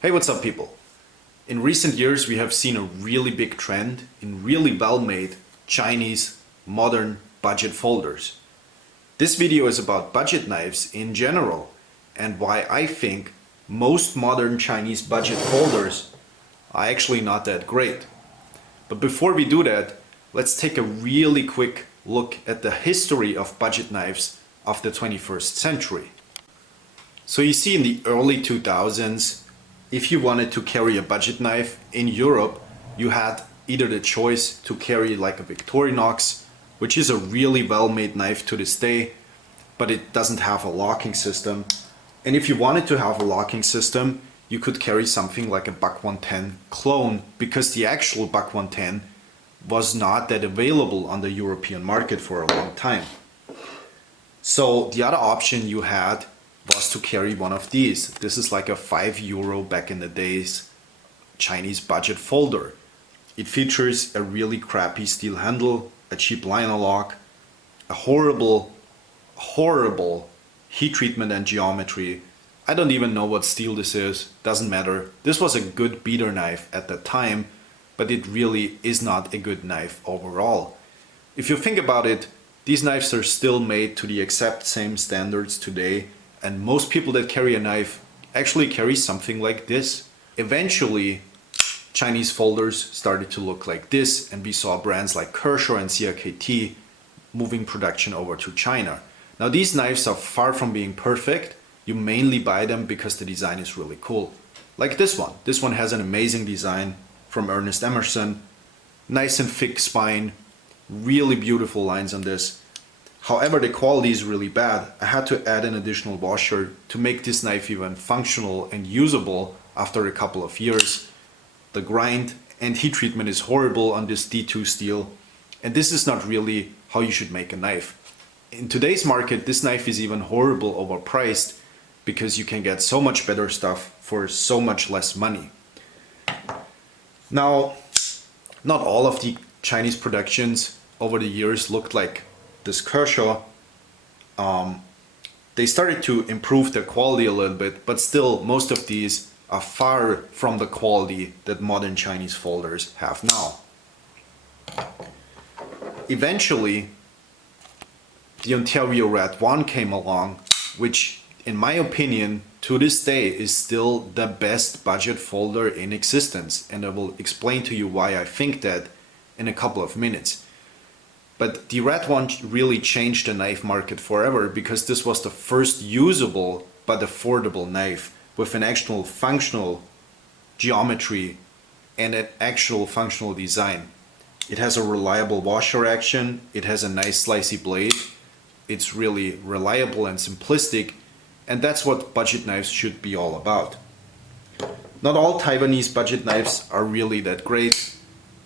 Hey, what's up, people? In recent years, we have seen a really big trend in really well-made Chinese modern budget folders. This video is about budget knives in general and why I think most modern Chinese budget folders are actually not that great. But before we do that, let's take a really quick look at the history of budget knives of the 21st century. So you see, in the early 2000s, if you wanted to carry a budget knife in Europe, you had either the choice to carry like a Victorinox, which is a really well-made knife to this day, but it doesn't have a locking system. And if you wanted to have a locking system, you could carry something like a Buck 110 clone, because the actual Buck 110 was not that available on the European market for a long time. So the other option you had was to carry one of these. This is like a €5 back in the days Chinese budget folder. It features a really crappy steel handle, a cheap liner lock, a horrible heat treatment and geometry. I don't even know what steel this is, doesn't matter. This was a good beater knife at the time, but it really is not a good knife overall. If you think about it, these knives are still made to the exact same standards today, and most people that carry a knife actually carry something like this. Eventually, Chinese folders started to look like this, and we saw brands like Kershaw and CRKT moving production over to China. Now, these knives are far from being perfect. You mainly buy them because the design is really cool. Like this one. This one has an amazing design from Ernest Emerson. Nice and thick spine, really beautiful lines on this. However, the quality is really bad. I had to add an additional washer to make this knife even functional and usable after a couple of years. The grind and heat treatment is horrible on this D2 steel, and this is not really how you should make a knife. In today's market, this knife is even horrible overpriced because you can get so much better stuff for so much less money. Now, not all of the Chinese productions over the years looked like this Kershaw. They started to improve their quality a little bit, but still most of these are far from the quality that modern Chinese folders have now. Eventually, the Ontario Red One came along, which in my opinion to this day is still the best budget folder in existence, and I will explain to you why I think that in a couple of minutes. But the Red One really changed the knife market forever, because this was the first usable but affordable knife with an actual functional geometry and an actual functional design. It has a reliable washer action, it has a nice slicey blade, it's really reliable and simplistic, and that's what budget knives should be all about. Not all Taiwanese budget knives are really that great.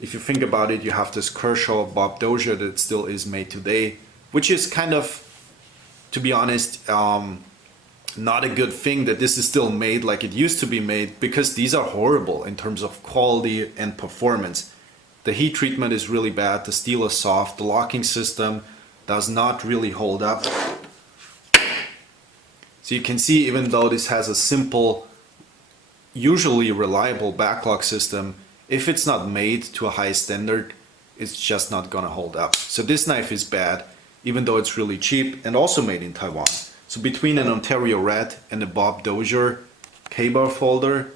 If you think about it, you have this Kershaw Bob Dozier that still is made today, which is kind of, to be honest, not a good thing that this is still made like it used to be made, because these are horrible in terms of quality and performance. The heat treatment is really bad, the steel is soft, the locking system does not really hold up. So you can see, even though this has a simple, usually reliable backlock system, if it's not made to a high standard, it's just not gonna hold up. So this knife is bad, even though it's really cheap and also made in Taiwan. So between an Ontario Red and a Bob Dozier K-bar folder,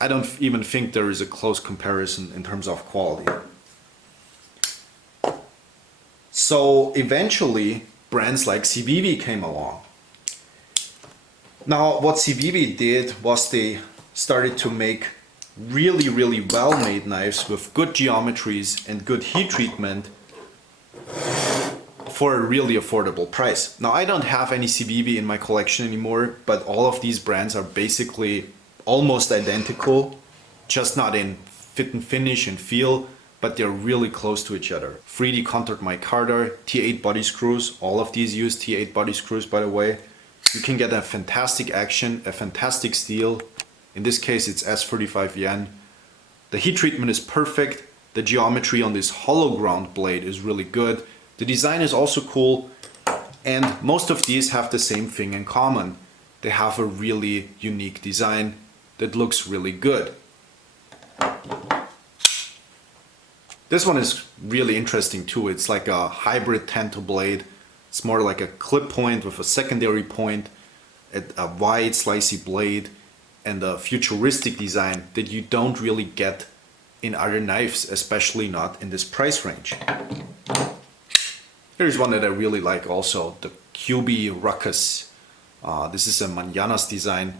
I don't even think there is a close comparison in terms of quality. So eventually, brands like CIVIVI came along. Now, what CIVIVI did was they started to make really well-made knives with good geometries and good heat treatment for a really affordable price. Now, I don't have any CIVIVI in my collection anymore, but all of these brands are basically almost identical, just not in fit and finish and feel, but they're really close to each other. 3D contoured micarta, T8 body screws, all of these use T8 body screws, by the way. You can get a fantastic action, a fantastic steel. In this case, it's S35 yen. The heat treatment is perfect. The geometry on this hollow ground blade is really good. The design is also cool. And most of these have the same thing in common. They have a really unique design that looks really good. This one is really interesting too. It's like a hybrid tanto blade. It's more like a clip point with a secondary point, a wide slicey blade, and a futuristic design that you don't really get in other knives, especially not in this price range. Here's one that I really like also, the QB Ruckus. This is a Manjanas design.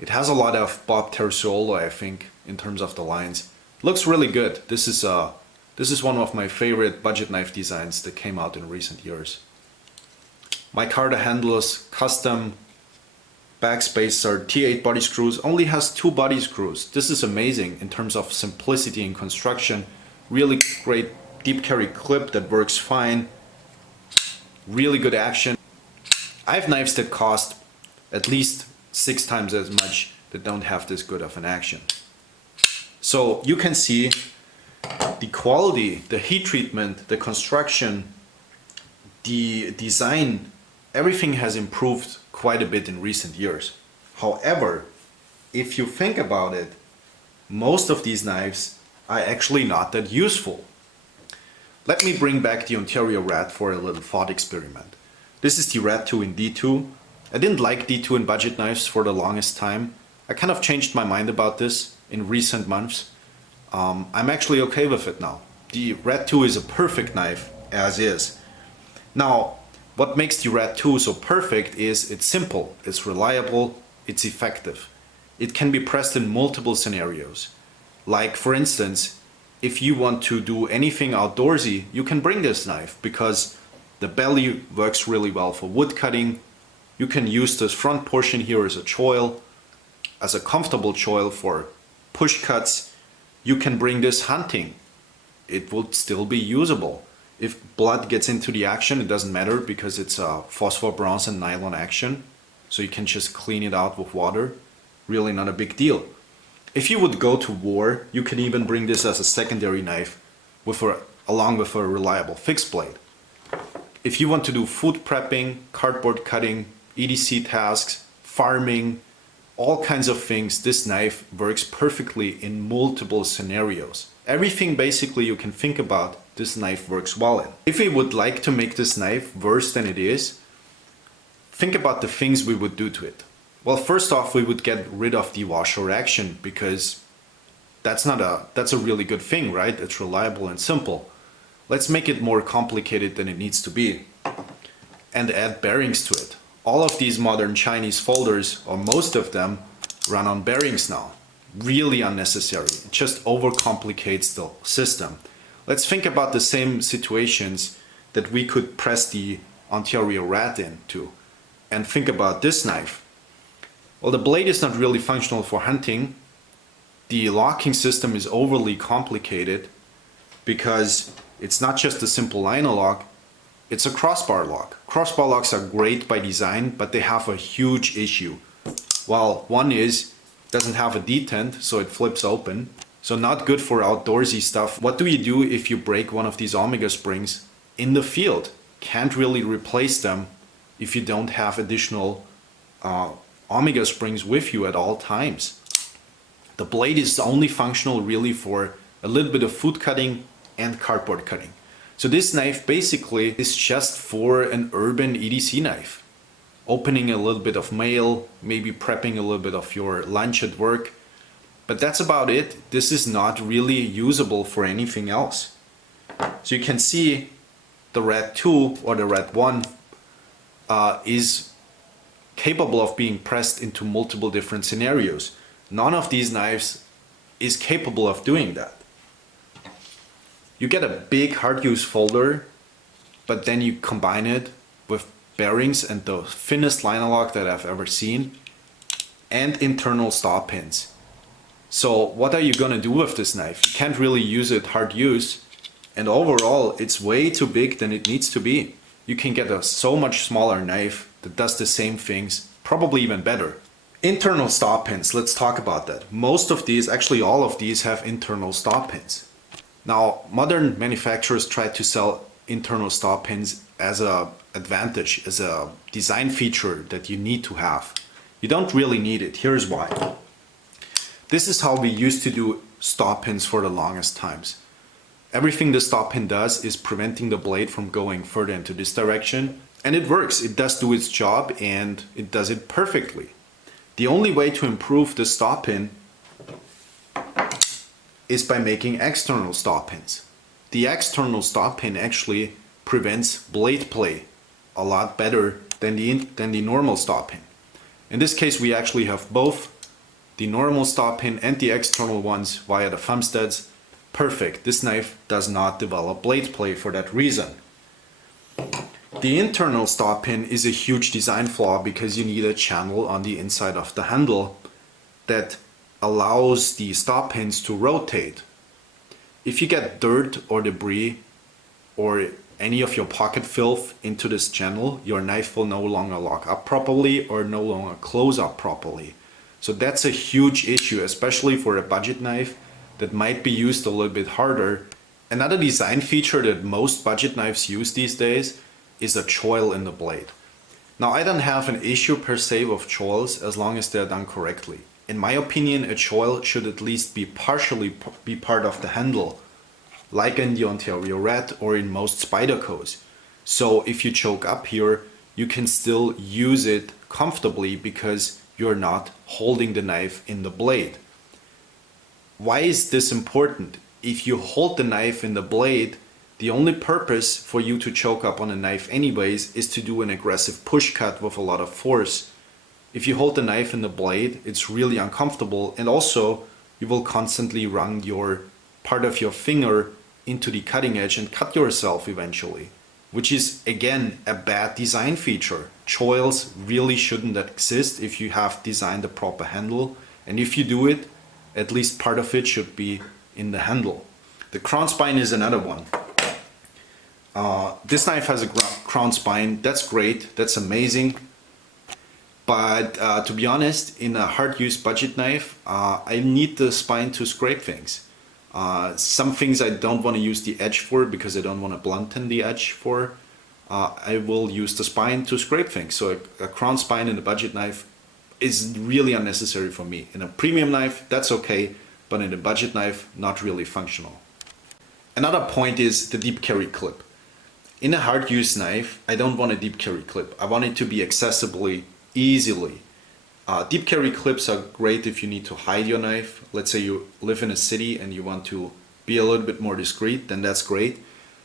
It has a lot of Bob Terzuolo, I think, in terms of the lines. Looks really good. This is one of my favorite budget knife designs that came out in recent years. Micarta handles, custom backspacer T8 body screws, only has 2 body screws. This is amazing in terms of simplicity and construction. Really great deep carry clip that works fine. Really good action. I have knives that cost at least 6 times as much that don't have this good of an action. So you can see the quality, the heat treatment, the construction, the design, everything has improved quite a bit in recent years. However, if you think about it, most of these knives are actually not that useful. Let me bring back the Ontario Rat for a little thought experiment. This is the Rat 2 in D2. I didn't like D2 in budget knives for the longest time. I kind of changed my mind about this in recent months. I'm actually okay with it now. The Rat 2 is a perfect knife as is. Now, what makes the Rat 2 so perfect is it's simple, it's reliable, it's effective. It can be pressed in multiple scenarios. Like for instance, if you want to do anything outdoorsy, you can bring this knife because the belly works really well for wood cutting. You can use this front portion here as a choil, as a comfortable choil for push cuts. You can bring this hunting. It will still be usable. If blood gets into the action, it doesn't matter because it's a phosphor, bronze and nylon action. So you can just clean it out with water. Really not a big deal. If you would go to war, you can even bring this as a secondary knife along with a reliable fixed blade. If you want to do food prepping, cardboard cutting, EDC tasks, farming, all kinds of things, this knife works perfectly in multiple scenarios. Everything basically you can think about, this knife works well in. If we would like to make this knife worse than it is, think about the things we would do to it. Well, first off, we would get rid of the washer action because that's a really good thing, right? It's reliable and simple. Let's make it more complicated than it needs to be and add bearings to it. All of these modern Chinese folders, or most of them, run on bearings now. Really unnecessary. It just overcomplicates the system. Let's think about the same situations that we could press the Ontario Rat into and think about this knife. Well, the blade is not really functional for hunting. The locking system is overly complicated because it's not just a simple liner lock, it's a crossbar lock. Crossbar locks are great by design, but they have a huge issue. Well, one is, doesn't have a detent, so it flips open. So not good for outdoorsy stuff. What do you do if you break one of these Omega springs in the field? Can't really replace them if you don't have additional Omega springs with you at all times. The blade is only functional really for a little bit of food cutting and cardboard cutting. So this knife basically is just for an urban EDC knife. Opening a little bit of mail, maybe prepping a little bit of your lunch at work. But that's about it. This is not really usable for anything else. So you can see the Rat 2 or the Rat 1 is capable of being pressed into multiple different scenarios. None of these knives is capable of doing that. You get a big hard use folder, but then you combine it with bearings and the thinnest liner lock that I've ever seen and internal stop pins. So what are you gonna do with this knife? You can't really use it hard use, and overall it's way too big than it needs to be. You can get a so much smaller knife that does the same things, probably even better. Internal stop pins, let's talk about that. Most of these, actually all of these, have internal stop pins. Now, modern manufacturers try to sell internal stop pins as an advantage, as a design feature that you need to have. You don't really need it. Here's why. This is how we used to do stop pins for the longest times. Everything the stop pin does is preventing the blade from going further into this direction, and it works. It does do its job, and it does it perfectly. The only way to improve the stop pin is by making external stop pins. The external stop pin actually prevents blade play a lot better than the normal stop pin. In this case, we actually have both the normal stop pin and the external ones via the thumb studs. Perfect. This knife does not develop blade play for that reason. The internal stop pin is a huge design flaw because you need a channel on the inside of the handle that allows the stop pins to rotate. If you get dirt or debris or any of your pocket filth into this channel, your knife will no longer lock up properly or no longer close up properly. So that's a huge issue, especially for a budget knife that might be used a little bit harder. Another design feature that most budget knives use these days is a choil in the blade. Now, I don't have an issue per se with choils as long as they're done correctly. In my opinion, a choil should at least be partially be part of the handle, like in the Ontario Red or in most Spydercos. So if you choke up here, you can still use it comfortably because you're not holding the knife in the blade. Why is this important? If you hold the knife in the blade, the only purpose for you to choke up on a knife anyways is to do an aggressive push cut with a lot of force. If you hold the knife in the blade, it's really uncomfortable, and also you will constantly run your part of your finger into the cutting edge and cut yourself eventually, which is again a bad design feature. Choils really shouldn't exist if you have designed a proper handle, and if you do it, at least part of it should be in the handle. The crown spine is another one. This knife has a crown spine. That's great, that's amazing. But to be honest, in a hard use budget knife, I need the spine to scrape things. Some things I don't want to use the edge for because I don't want to blunten the edge for. I will use the spine to scrape things. So a crown spine in a budget knife is really unnecessary for me. In a premium knife, that's okay, but in a budget knife, not really functional. Another point is the deep carry clip. In a hard use knife, I don't want a deep carry clip. I want it to be accessibly easily. Deep carry clips are great if you need to hide your knife. Let's say you live in a city and you want to be a little bit more discreet, then that's great.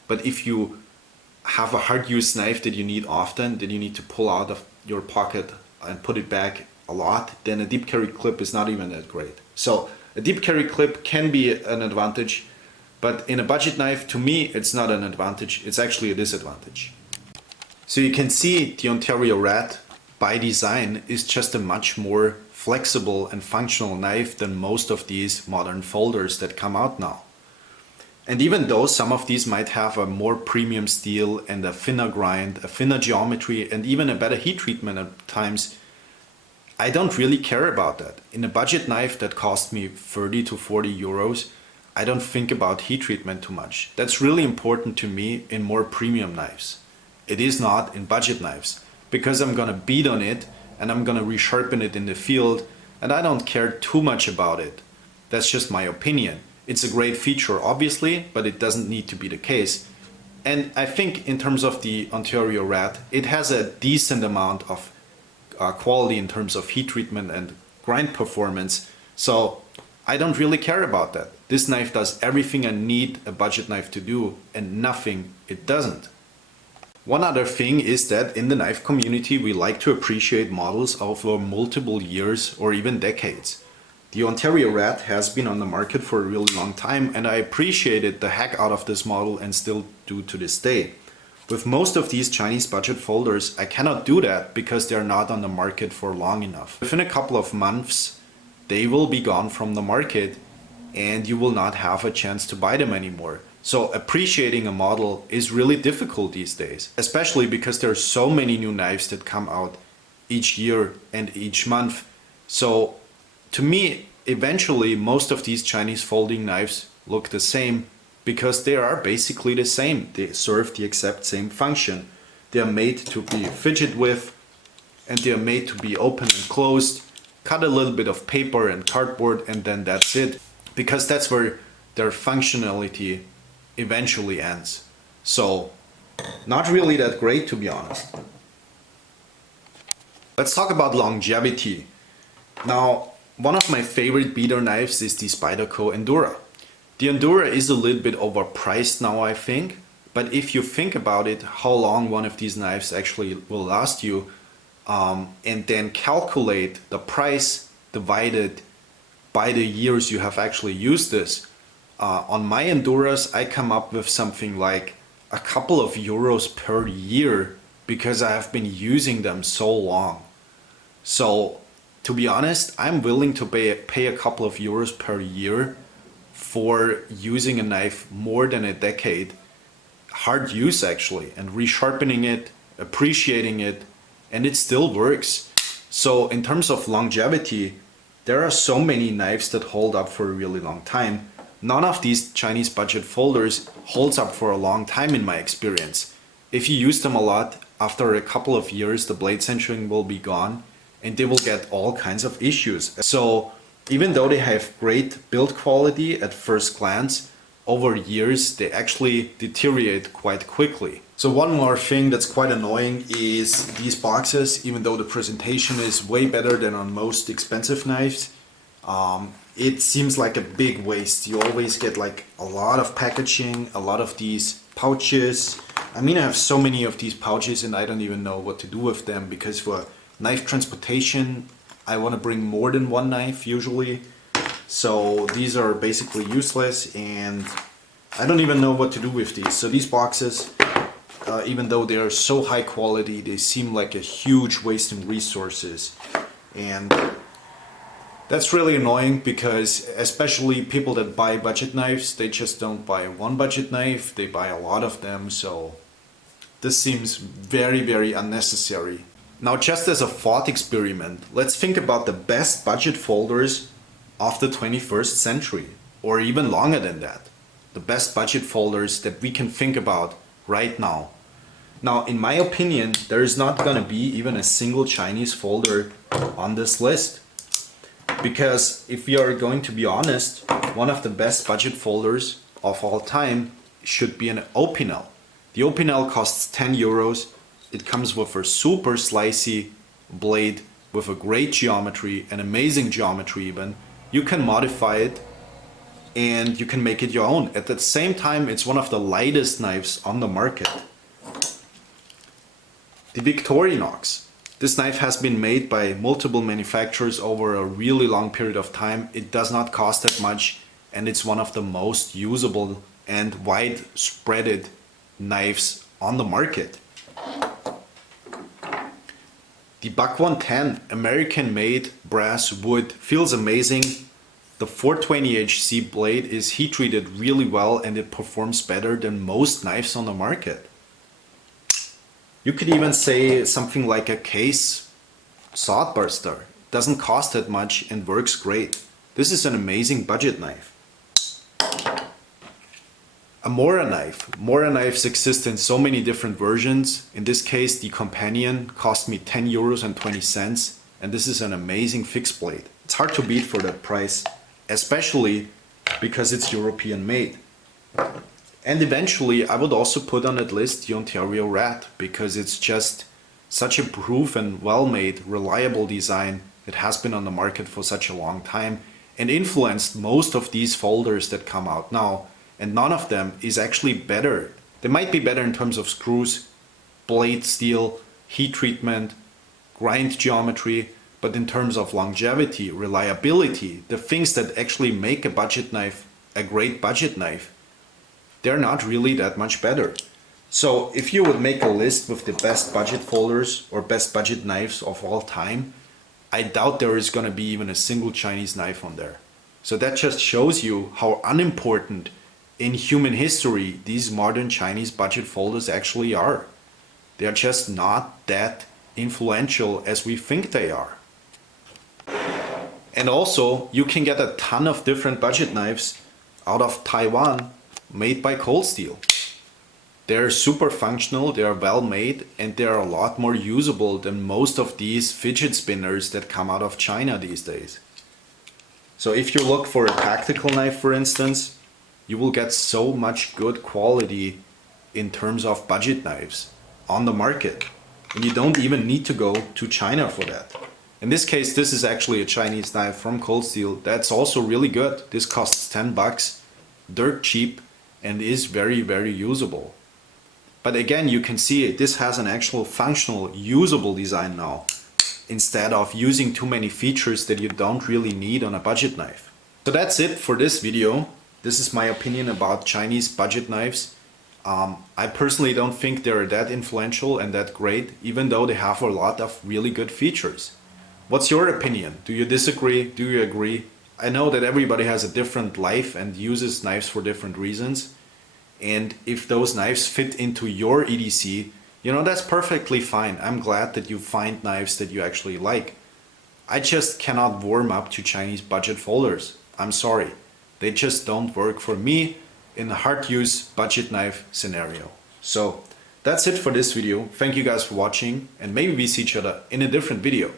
But if you have a hard use knife that you need often, that you need to pull out of your pocket and put it back a lot, then a deep carry clip is not even that great. So a deep carry clip can be an advantage, but in a budget knife, to me, it's not an advantage, it's actually a disadvantage. So you can see the Ontario Red by design is just a much more flexible and functional knife than most of these modern folders that come out now. And even though some of these might have a more premium steel and a thinner grind, a thinner geometry, and even a better heat treatment at times, I don't really care about that. In a budget knife that cost me 30 to 40 euros, I don't think about heat treatment too much. That's really important to me in more premium knives. It is not in budget knives, because I'm gonna beat on it and I'm gonna resharpen it in the field, and I don't care too much about it. That's just my opinion. It's a great feature, obviously, but it doesn't need to be the case. And I think in terms of the Ontario Red, it has a decent amount of quality in terms of heat treatment and grind performance. So I don't really care about that. This knife does everything I need a budget knife to do, and nothing it doesn't. One other thing is that in the knife community, we like to appreciate models over multiple years or even decades. The Ontario Red has been on the market for a really long time, and I appreciated the heck out of this model and still do to this day. With most of these Chinese budget folders, I cannot do that because they're not on the market for long enough. Within a couple of months, they will be gone from the market and you will not have a chance to buy them anymore. So appreciating a model is really difficult these days, especially because there are so many new knives that come out each year and each month. So to me, eventually most of these Chinese folding knives look the same because they are basically the same. They serve the exact same function. They are made to be fidget with, and they are made to be open and closed. cut a little bit of paper and cardboard, and then that's it. Because that's where their functionality eventually ends. So, not really that great, to be honest. Let's talk about longevity. Now, one of my favorite beater knives is the Spyderco Endura. The Endura is a little bit overpriced now, I think, but if you think about it, how long one of these knives actually will last you, and then calculate the price divided by the years you have actually used this. On my Enduras, I come up with something like a couple of euros per year because I have been using them so long. So, to be honest, I'm willing to pay a couple of euros per year for using a knife more than a decade. Hard use actually, and resharpening it, appreciating it, and it still works. So in terms of longevity, there are so many knives that hold up for a really long time. None of these Chinese budget folders holds up for a long time in my experience. If you use them a lot, after a couple of years the blade centering will be gone and they will get all kinds of issues. So even though they have great build quality at first glance, over years they actually deteriorate quite quickly. So one more thing that's quite annoying is these boxes. Even though the presentation is way better than on most expensive knives, it seems like a big waste. You always get like a lot of packaging, a lot of these pouches. I mean, I have so many of these pouches and I don't even know what to do with them, because for knife transportation I want to bring more than one knife usually. So these are basically useless and I don't even know what to do with these. So these boxes, even though they are so high quality, they seem like a huge waste in resources. And that's really annoying, because especially people that buy budget knives, they just don't buy one budget knife, they buy a lot of them. So this seems very, very unnecessary. Now, just as a thought experiment, let's think about the best budget folders of the 21st century, or even longer than that. The best budget folders that we can think about right now. Now, in my opinion, there is not gonna be even a single Chinese folder on this list. Because if we are going to be honest, one of the best budget folders of all time should be an Opinel. The Opinel costs 10 euros. It comes with a super slicey blade with a great geometry, an amazing geometry even. You can modify it and you can make it your own. At the same time, it's one of the lightest knives on the market. The Victorinox. This knife has been made by multiple manufacturers over a really long period of time. It does not cost that much and it's one of the most usable and widespread knives on the market. The Buck 110, American made brass wood, feels amazing. The 420HC blade is heat treated really well and it performs better than most knives on the market. You could even say something like a Case Sodburster. Doesn't cost that much and works great. This is an amazing budget knife. A Mora knife. Mora knives exist in so many different versions. In this case, the Companion cost me 10 euros and 20 cents, and this is an amazing fixed blade. It's hard to beat for that price, especially because it's European made. And eventually I would also put on that list the Ontario Rat, because it's just such a proof and well-made, reliable design that has been on the market for such a long time and influenced most of these folders that come out now. And none of them is actually better. They might be better in terms of screws, blade steel, heat treatment, grind geometry, but in terms of longevity, reliability, the things that actually make a budget knife a great budget knife, they're not really that much better. So if you would make a list with the best budget folders or best budget knives of all time, I doubt there is going to be even a single Chinese knife on there. So that just shows you how unimportant in human history these modern Chinese budget folders actually are. They're just not that influential as we think they are. And also, you can get a ton of different budget knives out of Taiwan made by Cold Steel. They're super functional, they are well made, and they are a lot more usable than most of these fidget spinners that come out of China these days. So if you look for a tactical knife, for instance, you will get so much good quality in terms of budget knives on the market. And you don't even need to go to China for that. In this case, this is actually a Chinese knife from Cold Steel. That's also really good. This costs 10 bucks, dirt cheap, and is very, very usable. But again, you can see this has an actual functional, usable design now, instead of using too many features that you don't really need on a budget knife. So that's it for this video. This is my opinion about Chinese budget knives. I personally don't think they're that influential and that great, even though they have a lot of really good features. What's your opinion? Do you disagree? Do you agree? I know that everybody has a different life and uses knives for different reasons. And if those knives fit into your EDC, you know, that's perfectly fine. I'm glad that you find knives that you actually like. I just cannot warm up to Chinese budget folders. I'm sorry. They just don't work for me in a hard use budget knife scenario. So that's it for this video. Thank you guys for watching, and maybe we see each other in a different video.